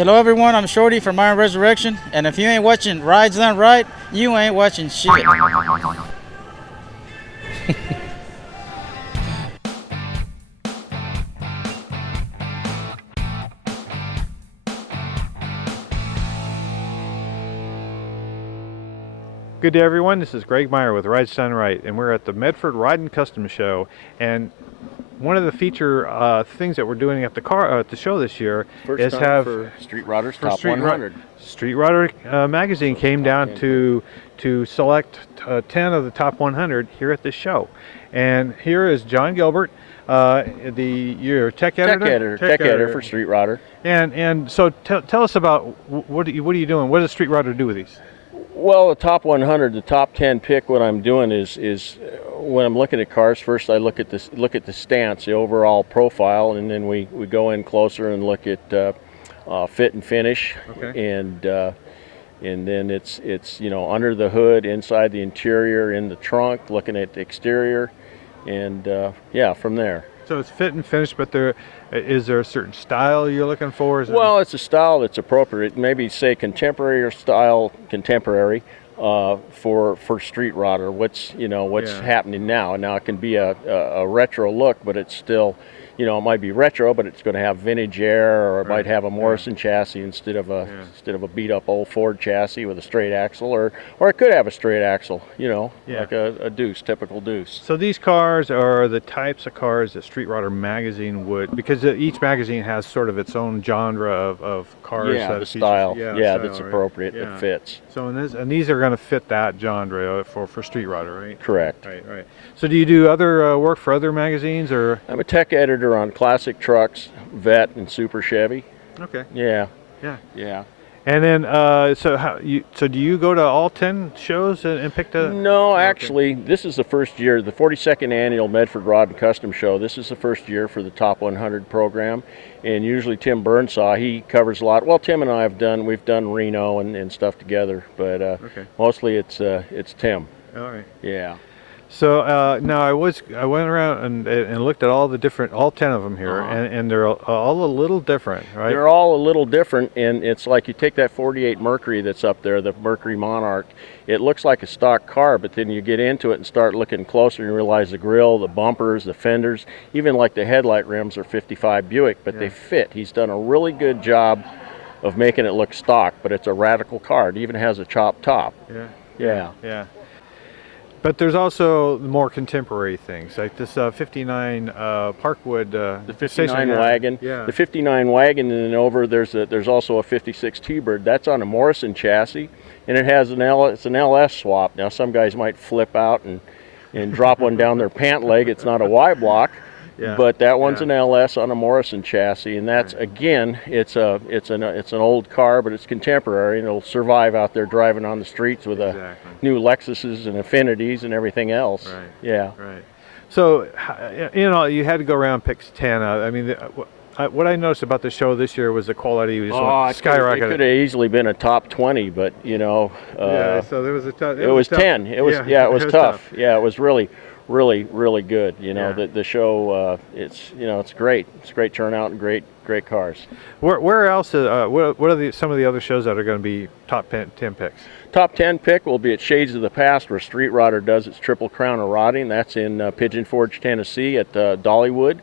Hello everyone, I'm Shorty from Iron Resurrection, and if you ain't watching Rides Done Right, you ain't watching shit. Good day everyone, this is Greg Meyer with Rides Done Right, and we're at the Medford Rod and Custom show. And one of the feature things that we're doing at the show this year is have for Street Rodder's Top 100. Street Rodder magazine came down to select 10 of the top 100 here at this show. And here is John Gilbert, your tech editor for Street Rodder. And so tell us about what are you doing? What does Street Rodder do with these? Well, the top 100, the top 10 pick. What I'm doing is when I'm looking at cars, first I look at the stance, the overall profile, and then we go in closer and look at fit and finish, okay. and then it's under the hood, inside the interior, in the trunk, looking at the exterior, and from there. So it's fit and finish, but is there a certain style you're looking for? Well, it's a style that's appropriate. Maybe say contemporary or style contemporary for Street Rodder. What's happening now? Now it can be a retro look, but it's still, it might be retro, but it's going to have vintage air, or it might have a Morrison chassis instead of a beat up old Ford chassis with a straight axle, or it could have a straight axle, like a Deuce, typical Deuce. So these cars are the types of cars that Street Rodder magazine would, because each magazine has sort of its own genre of cars. Yeah, that the style. style, That's appropriate. Yeah. It fits. So these are going to fit that genre for Street Rodder, right? Correct. Right. So do you do other work for other magazines, or? I'm a tech editor on classic trucks, Vet, and Super Chevy. Okay. Yeah. And then, so do you go to all 10 shows and pick the? No, actually, this is the first year, the 42nd annual Medford Rod and Custom show. This is the first year for the Top 100 program, and usually Tim Burnsaw, he covers a lot. Well, Tim and I we've done Reno and stuff together, but mostly it's Tim. All right. Yeah. So now I went around and looked at all 10 of them here, and they're all a little different, right? They're all a little different, and it's like you take that 48 Mercury that's up there, the Mercury Monarch. It looks like a stock car, but then you get into it and start looking closer and you realize the grille, the bumpers, the fenders, even like the headlight rims are 55 Buick, but they fit. He's done a really good job of making it look stock, but it's a radical car. It even has a chopped top. Yeah. But there's also more contemporary things, like this 59 Parkwood. The 59 wagon. Yeah. The 59 wagon, and then over there's also a 56 T-Bird. That's on a Morrison chassis, and it's an LS swap. Now some guys might flip out and drop one down their pant leg. It's not a Y block. Yeah. But that one's an LS on a Morrison chassis, and that's again, it's an old car, but it's contemporary, and it'll survive out there driving on the streets with new Lexuses and Affinities and everything else. Right. Yeah. Right. So you had to go around and pick 10. I mean, what I noticed about the show this year was the quality was skyrocketed. It could have easily been a top 20, but so there was a tough. It was 10. It was it was tough. Yeah, it was really good. The show, it's great. It's a great turnout and great cars. Where else? What are some of the other shows that are going to be top 10 picks? Top 10 pick will be at Shades of the Past, where Street Rodder does its Triple Crown of Rodding. That's in Pigeon Forge, Tennessee, at Dollywood.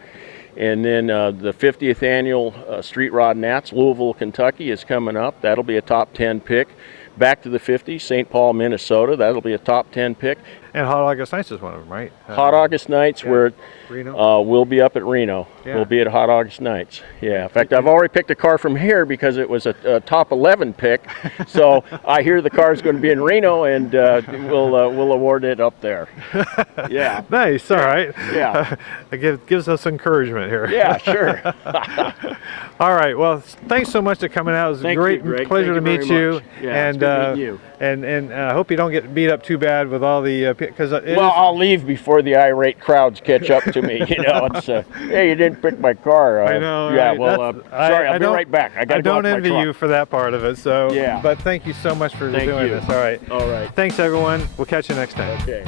And then the 50th annual Street Rod Nats, Louisville, Kentucky, is coming up. That'll be a top 10 pick. Back to the 50s, St. Paul, Minnesota. That'll be a top 10 pick. And Hot August Nights is one of them, right? Hot August Nights, where we'll be up at Reno. Yeah. We'll be at Hot August Nights. Yeah. In fact, I've already picked a car from here because it was a top 11 pick. So I hear the car's going to be in Reno, and we'll award it up there. Yeah. Nice. All right. Yeah. It gives us encouragement here. Yeah. Sure. All right. Well, thanks so much for coming out. It was a great pleasure to meet you. Yeah, and it's good meeting you. And I hope you don't get beat up too bad with all the because I'll leave before the irate crowds catch up to me. It's hey, you didn't pick my car. I know. Yeah. Right? Well, sorry, I'll be right back. I don't envy you for that part of it. So yeah. But thank you so much for doing this. All right. All right. Thanks, everyone. We'll catch you next time. Okay.